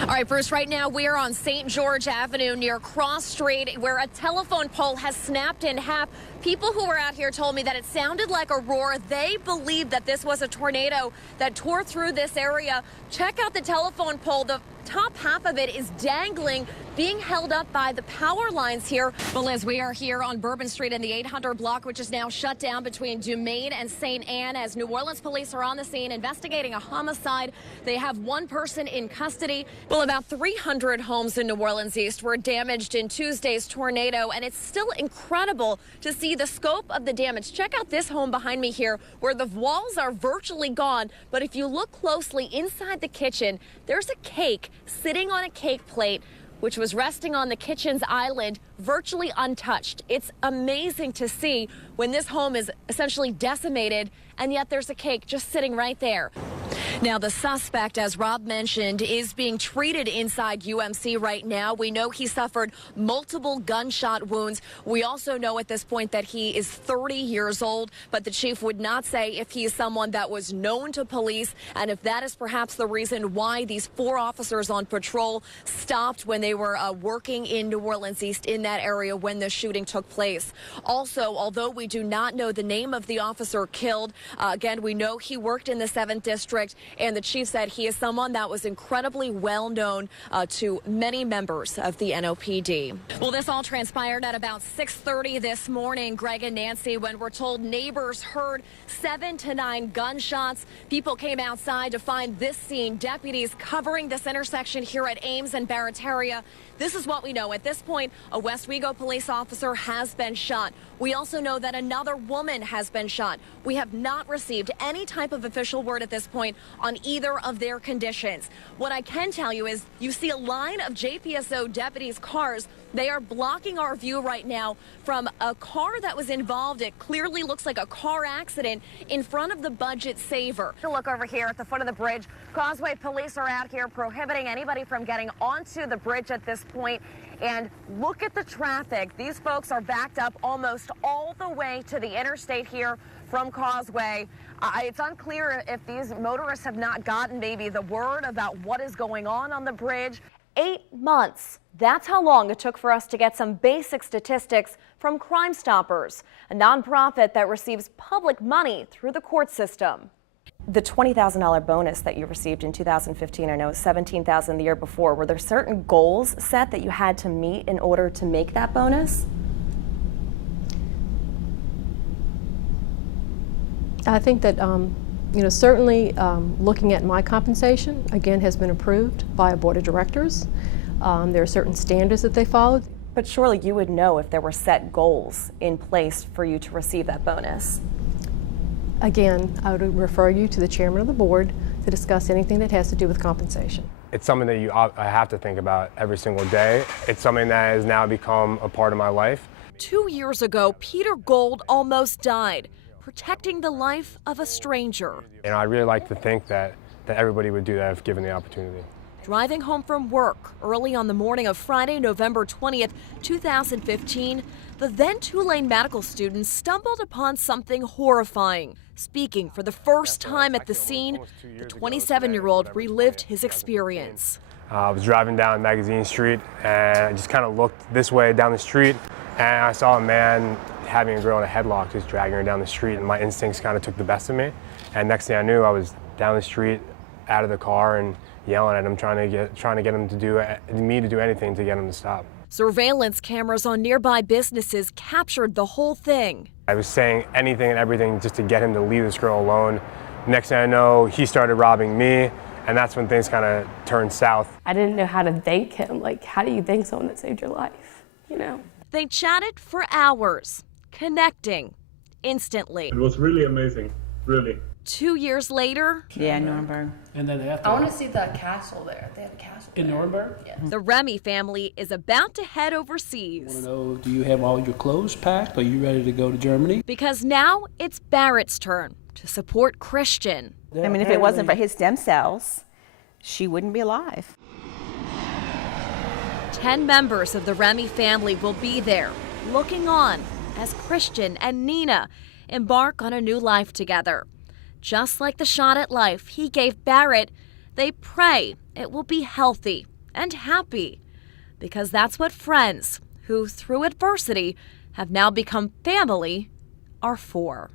All right, Bruce, right now we are on St. George Avenue near Cross Street where a telephone pole has snapped in half. People who were out here told me that it sounded like a roar. They believe that this was a tornado that tore through this area. Check out the telephone pole. The top half of it is dangling, being held up by the power lines here. Well, Liz, we are here on Bourbon Street in the 800 block, which is now shut down between Dumaine and St. Anne as New Orleans police are on the scene investigating a homicide. They have one person in custody. Well, about 300 homes in New Orleans East were damaged in Tuesday's tornado, and it's still incredible to see the scope of the damage. Check out this home behind me here where the walls are virtually gone. But if you look closely inside the kitchen, there's a cake sitting on a cake plate which was resting on the kitchen's island, virtually untouched. It's amazing to see when this home is essentially decimated, and yet there's a cake just sitting right there. Now, the suspect, as Rob mentioned, is being treated inside UMC right now. We know he suffered multiple gunshot wounds. We also know at this point that he is 30 years old, but the chief would not say if he is someone that was known to police and if that is perhaps the reason why these 4 officers on patrol stopped when they were working in New Orleans East in that area when the shooting took place. Also, although we do not know the name of the officer killed, again, we know he worked in the 7th District. And the chief said he is someone that was incredibly well known to many members of the NOPD. Well, this all transpired at about 6:30 this morning, Greg and Nancy, when we're told neighbors heard 7 to 9 gunshots. People came outside to find this scene. Deputies covering this intersection here at Ames and Barataria. This is what we know. At this point, a West Wego police officer has been shot. We also know that another woman has been shot. We have not received any type of official word at this point on either of their conditions. What I can tell you is you see a line of JPSO deputies' cars. They are blocking our view right now from a car that was involved. It clearly looks like a car accident in front of the Budget Saver. Look over here at the foot of the bridge. Causeway police are out here prohibiting anybody from getting onto the bridge at this point. And look at the traffic. These folks are backed up almost all the way to the interstate here from Causeway. It's unclear if these motorists have not gotten maybe the word about what is going on the bridge. 8 months. That's how long it took for us to get some basic statistics from Crime Stoppers, a nonprofit that receives public money through the court system. The $20,000 bonus that you received in 2015, I know it was $17,000 the year before. Were there certain goals set that you had to meet in order to make that bonus? I think that certainly looking at my compensation, again, has been approved by a board of directors. There are certain standards that they followed. But surely you would know if there were set goals in place for you to receive that bonus. Again, I would refer you to the chairman of the board to discuss anything that has to do with compensation. It's something that I have to think about every single day. It's something that has now become a part of my life. 2 years ago, Peter Gold almost died, protecting the life of a stranger. And I really like to think that everybody would do that if given the opportunity. Driving home from work early on the morning of Friday, November 20th, 2015, the then Tulane medical student stumbled upon something horrifying. Speaking for the first time at the scene, the 27-year-old relived his experience. I was driving down Magazine Street and I just kind of looked this way down the street and I saw a man having a girl in a headlock, just dragging her down the street, and my instincts kind of took the best of me. And next thing I knew, I was down the street, out of the car, and yelling at him, trying to get him to do anything to get him to stop. Surveillance cameras on nearby businesses captured the whole thing. I was saying anything and everything just to get him to leave this girl alone. Next thing I know, he started robbing me, and that's when things kind of turned south. I didn't know how to thank him. Like, how do you thank someone that saved your life, you know? They chatted for hours, connecting instantly. It was really amazing, really. 2 years later, Nuremberg. And then after, I want to see the castle there. They have a castle in Nuremberg? Yes. The Remy family is about to head overseas. I want to know, do you have all your clothes packed? Are you ready to go to Germany? Because now it's Barrett's turn to support Christian. I mean, if it wasn't for his stem cells, she wouldn't be alive. 10 members of the Remy family will be there, looking on as Christian and Nina embark on a new life together. Just like the shot at life he gave Barrett, they pray it will be healthy and happy, because that's what friends who, through adversity, have now become family are for.